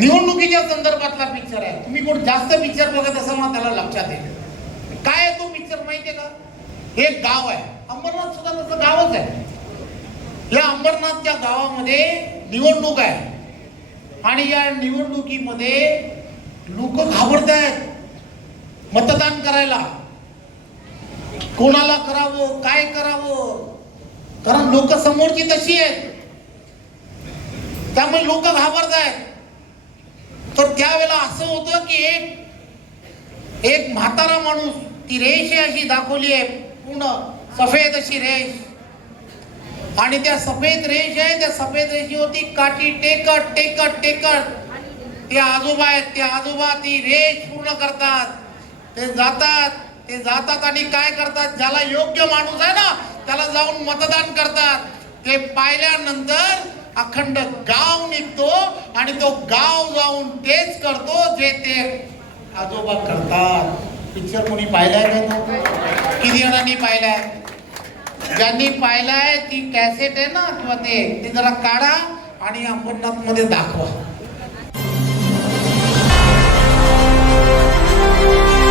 निवडणुकीच्या संदर्भातला पिक्चर आहे. तुम्ही कोण जास्त पिक्चर बघत असाल ना त्याला लक्षात येईल. काय आहे तो पिक्चर माहितीये का? एक गाव आहे, अंबरनाथ सुद्धा तसं गावच आहे. या अंबरनाथच्या गावामध्ये निवडणूक आहे आणि या निवडणुकीमध्ये लोक घाबरत आहेत मतदान करायला. कोणाला करावं, काय करावं, कारण लोक समोरची तशी आहेत, त्यामुळे लोक घाबरत आहेत. तर त्यावेळेला असं होतं की एक म्हातारा माणूस, ती रेष अशी दाखवली आहे पूर्ण सफेद अशी रेष, आणि त्या सफेद रेष आहे, त्या सफेद रेषेवरती काठी टेकत टेकत टेकत ते आजोबा आहेत, ते आजोबा ती रेष पूर्ण करतात. ते जातात आणि काय करतात, ज्याला योग्य माणूस आहे ना त्याला जाऊन मतदान करतात. ते पाहिल्यानंतर अखंड गाव निघतो आणि तो गाव जाऊन तेच करतो जे ते आजोबा करतात. पिक्चर कोणी पाहिलाय का? तो किती जणांनी पाहिलाय? ज्यांनी पाहिलाय ती कॅसेट आहे ना किंवा ते जरा काढा आणि अंबरनाथ मध्ये दाखवा.